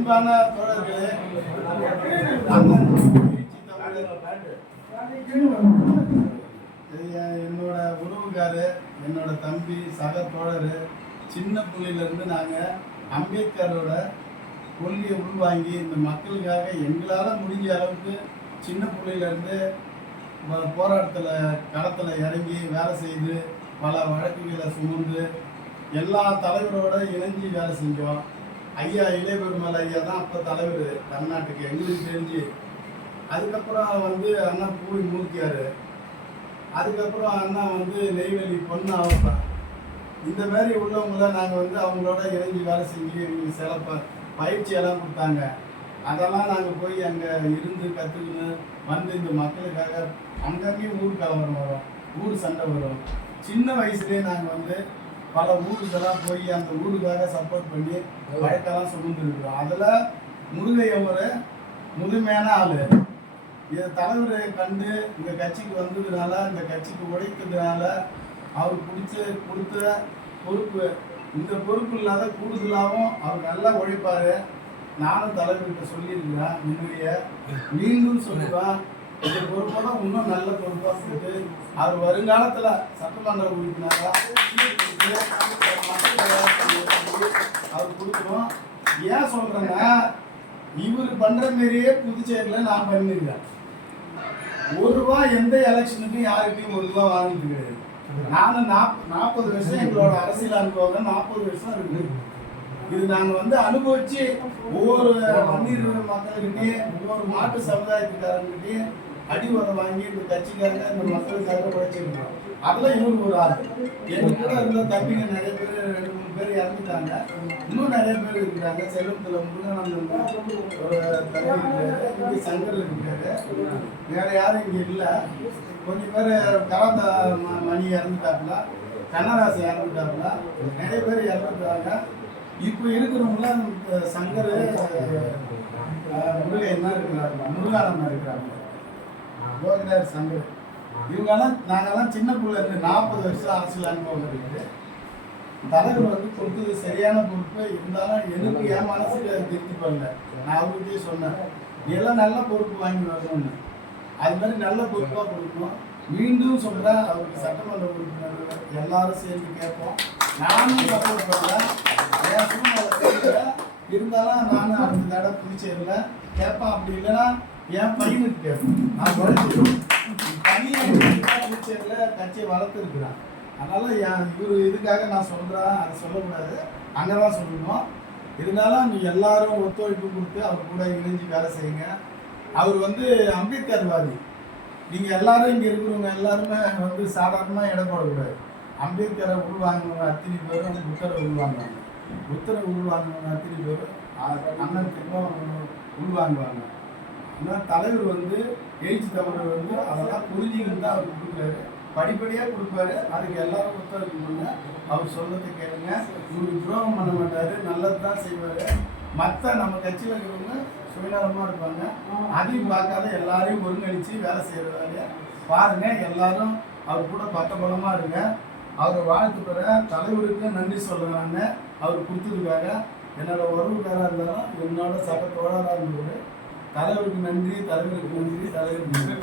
அன்பான தோழர்களே, என்னோட உறவுக்காரு, என்னோட தம்பி, சக தோழர், சின்ன பிள்ளையிலேருந்து நாங்கள் அம்பேத்கரோட கொள்கையை உள்வாங்கி இந்த மக்களுக்காக எங்களால் முடிஞ்ச அளவுக்கு சின்ன பிள்ளையிலேருந்து போராட்டத்தில் களத்தில் இறங்கி வேலை செய்து பல வழக்குகளை சுமந்து எல்லா தலைவரோட இணைஞ்சி வேலை செஞ்சோம். ஐயா இளையபெருமாள் ஐயா தான் அப்போ தலைவர் தமிழ்நாட்டுக்கு எங்களுக்கு தெரிஞ்சு. அதுக்கப்புறம் அண்ணா பூவி மூர்த்தியார், அதுக்கப்புறம் அண்ணா நெய்வேலி பொண்ணு அவங்க. இந்த மாதிரி உள்ளவங்கள நாங்கள் அவங்களோட இணைஞ்சி வேலை செஞ்சு எங்களுக்கு சில பயிற்சியெல்லாம் கொடுத்தாங்க. அதெல்லாம் நாங்கள் போய் அங்கே இருந்து கற்றுக்கின்னு இந்த மக்களுக்காக அங்கங்கேயும் ஊர் கலவரம் வரும், ஊர் சண்டை வரும். சின்ன வயசுலேயே நாங்கள் பல ஊருக்கெல்லாம் போய் அந்த ஊருக்காக சப்போர்ட் பண்ணி வழக்கெல்லாம் சுமந்துருக்கிறோம். அதில் முருகையன் ஒரு முழுமையான ஆள். இதை தலைவரை கண்டு இந்த கட்சிக்கு வந்ததுனால, இந்த கட்சிக்கு உழைத்ததுனால அவர் கொடுத்த பொறுப்பு, இந்த பொறுப்பு இல்லாத கூடுதலாகவும் அவர் நல்லா உழைப்பார். நானும் தலைவர்கிட்ட சொல்லியிருக்கிறேன், முன்னுடைய மீண்டும் சொல்லுவேன். இந்த பொறுப்போட இன்னும் நல்ல பொறுப்பாக கொடுத்து அவர் வருங்காலத்தில் சட்டமன்ற உறுப்பினராக அவர் கொடுக்கணும். ஏன் சொல்கிறேன்னா, இவர் பண்ணுற மாரியே புதுச்சேரியில் நான் பண்ணியிருக்கேன். ₹1 எந்த எலெக்ஷனுக்கும் யாருக்கிட்டையும் ₹1 வாங்கிட்டு கிடையாது. நானும் 40 வருஷம் எங்களோட அரசியல் அனுபவம் 40 வருஷம் இருக்குது. இது நாங்கள் அனுபவிச்சு ஒவ்வொரு மண்ணீர் மக்கள்கிட்டையும் ஒவ்வொரு மாட்டு சமுதாயத்துக்காரங்கிட்டையும் அடி உரம் வாங்கி இந்த கட்சிக்காரங்க இந்த மக்களுக்காக உழைச்சிருக்கோம். அதில் இவருக்கு ஒரு ஆள். எங்கள் கூட இருந்த தம்பிங்க நிறைய பேர் 2-3 பேர் இறந்துட்டாங்க. இன்னும் நிறைய பேர் இருக்கிறாங்க. செல்வத்தில் முருகானந்தம் ஒரு தம்பி இருக்காரு, இங்கே சங்கர் இருக்காரு, வேற யாரும் இங்கே இல்லை. கொஞ்சம் பேர் கலாந்த மணி இறந்துட்டாப்புல, கண்ணராசி இறந்துட்டாப்புல, நிறைய பேர் இறந்துட்டாங்க. இப்போ இருக்கிறவங்களாம் சங்கர், முருகன் இருக்கிறாங்க, முருகானந்தம் இருக்கிறாங்க, கோவிந்தார் சங்கர். இவங்கெல்லாம் நாங்கள்லாம் சின்ன பிள்ளை 40 வருஷம் அரசியல் அனுபவம் இருக்குது. தலைவர் கொடுத்தது சரியான பொறுப்பு இருந்தாலும் எனக்கு என் மனசுக்கு அது திருப்தி பண்ணல. நான் அவர்கிட்டயே சொன்னேன், நீ எல்லாம் நல்ல பொறுப்பு வாங்கி வரணும்னு. அது மாதிரி நல்ல பொறுப்பாக கொடுக்கணும். மீண்டும் சொல்கிறேன், அவருக்கு சட்டமன்ற உறுப்பினர் எல்லாரும் சேர்ந்து கேட்போம். நானும் சப்போர்ட் பண்ணுறேன். என் சூழ்நிலை இருந்தாலும் நானும் அந்த தடவை புதுச்சேரியில் கேட்பேன். அப்படி இல்லைன்னா என் பையனுக்கு கேட்பேன். நான் குறைச்சிடுவேன். புதுச்சேரியில் கட்சியை வளர்த்துருக்குறேன். அதனால் இவர் இதுக்காக நான் சொல்கிறேன், அதை சொல்லக்கூடாது, அங்கே தான் சொல்லணும். இருந்தாலும் நீங்கள் எல்லாரும் ஒத்துழைப்பு கொடுத்து அவர் கூட இணைஞ்சு வேலை செய்யுங்க. அவர் அம்பேத்கர்வாதி. நீங்கள் எல்லாரும் இங்கே இருக்கிறவங்க எல்லாருமே சாதாரணமாக இடம் போடக்கூடாது. அம்பேத்கரை உள்வாங்கினவங்க அத்தனை பேரும் புத்தரை உள்வாங்குவாங்க. புத்தரை உள்வாங்கினவங்க அத்தனை பேரும் அண்ணன் திரும்ப உள்வாங்குவாங்க. ஆனால் தலைவர் எழுச்சி தமிழர் அதெல்லாம் புரிஞ்சுக்கிட்டு தான் அவர் கொடுக்குறாரு. படிப்படியாக கொடுப்பாரு. அதுக்கு எல்லாரும் ஒத்துழைப்பு பண்ணுங்க. அவர் சொல்றதை கேளுங்க. இவருக்கு துரோகம் பண்ண மாட்டார், நல்லது தான் செய்வார். மற்ற நம்ம கட்சியில் இருக்கிறவங்க சுயநலமாக இருப்பாங்க. அதையும் பார்க்காத எல்லாரையும் ஒருங்கிணைச்சு வேலை செய்கிற வேலையை பாருங்கள். எல்லாரும் அவர் கூட பக்கபலமாக இருங்க. அவரை வாழ்த்து பெற தலைவருக்கு நன்றி சொல்கிறாங்க. அவர் கொடுத்ததுக்காக என்னோட உறவுக்காராக இருந்தாலும் என்னோட சக தோழராக இருந்தவர். தலைவருக்கு நன்றி, தலைவருக்கு நன்றி, தலைவருக்கு நன்றி.